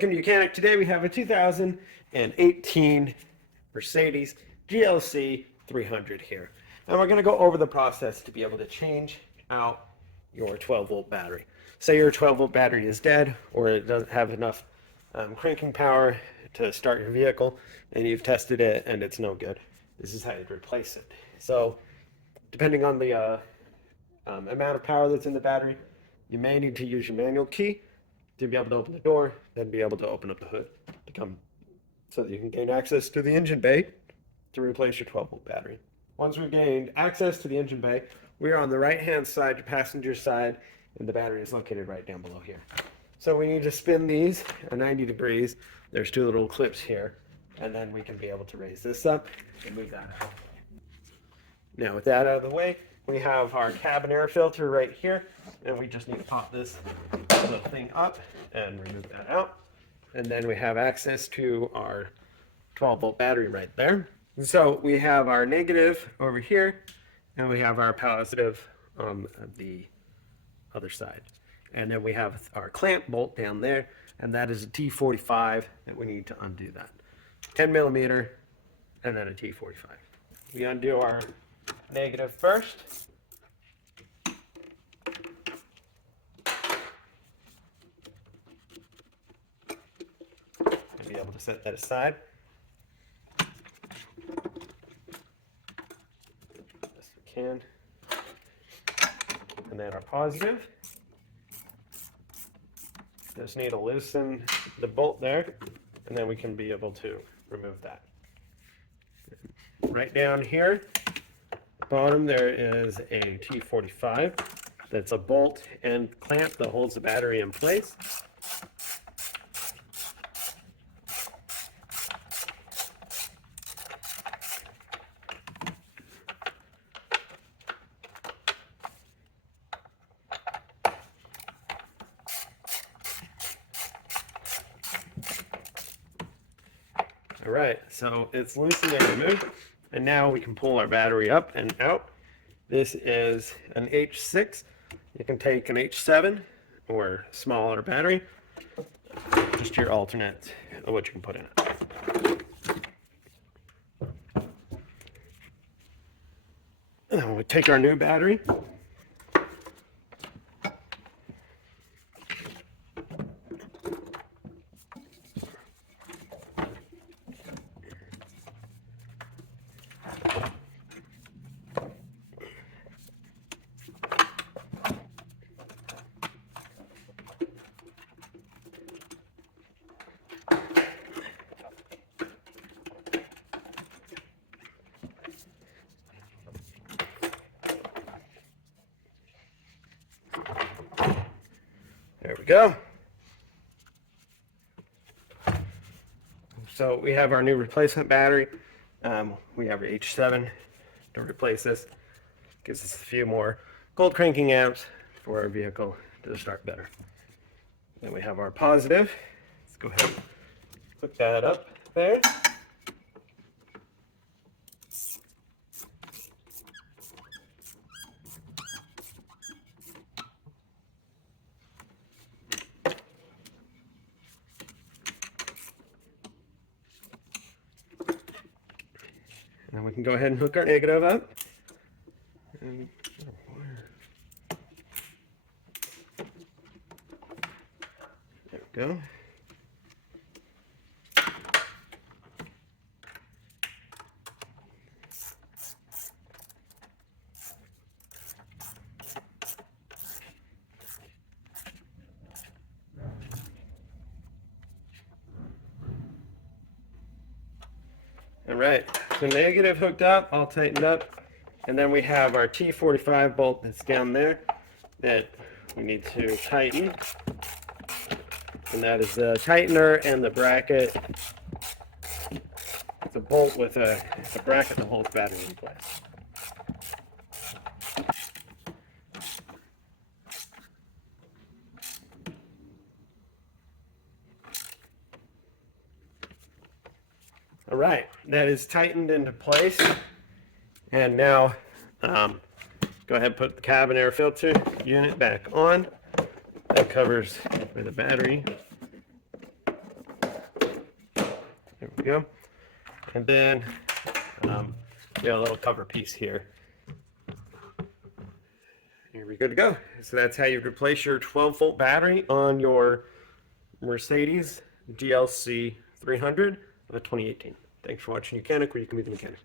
Welcome to YOUCANIC. Today we have a 2018 Mercedes GLC 300 here. And we're going to go over the process to be able to change out your 12-volt battery. Say your 12-volt battery is dead or it doesn't have enough cranking power to start your vehicle, and you've tested it and it's no good. This is how you'd replace it. So depending on the amount of power that's in the battery, you may need to use your manual key to be able to open the door, then be able to open up the hood to come so that you can gain access to the engine bay to replace your 12-volt battery. Once we've gained access to the engine bay, we are on the right-hand side, your passenger side, and the battery is located right down below here. So we need to spin these at 90 degrees. There's two little clips here, and then we can be able to raise this up and move that out. Now with that out of the way, we have our cabin air filter right here, and we just need to pop this little thing up and remove that out. And then we have access to our 12-volt battery right there. So we have our negative over here, and we have our positive on the other side. And then we have our clamp bolt down there, and that is a T45 that we need to undo that. 10 millimeter, and then a T45. We undo our negative first. Be able to set that aside. Best we can. And then our positive. Just need to loosen the bolt there, and then we can be able to remove that. Right down here, bottom, there is a T45. That's a bolt and clamp that holds the battery in place. All right, so it's loosened and removed, and now we can pull our battery up and out. This is an H6. You can take an H7 or smaller battery, just your alternate of what you can put in it. And then we take our new battery. There we go. So we have our new replacement battery. We have our H7 to replace this. Gives us a few more cold cranking amps for our vehicle to start better. Then we have our positive. Let's go ahead and hook that up there. And we can go ahead and hook our negative up. And there we go. All right, so negative hooked up, all tightened up, and then we have our T45 bolt that's down there that we need to tighten, and that is the tightener and the bracket. It's a bolt with a bracket that holds battery in place. All right, that is tightened into place. And now go ahead and put the cabin air filter unit back on. That covers where the battery we go. And then we got a little cover piece here. Here we're good to go. So that's how you replace your 12-volt battery on your Mercedes GLC 300 of a 2018. Thanks for watching YOUCANIC, where you can be the mechanic.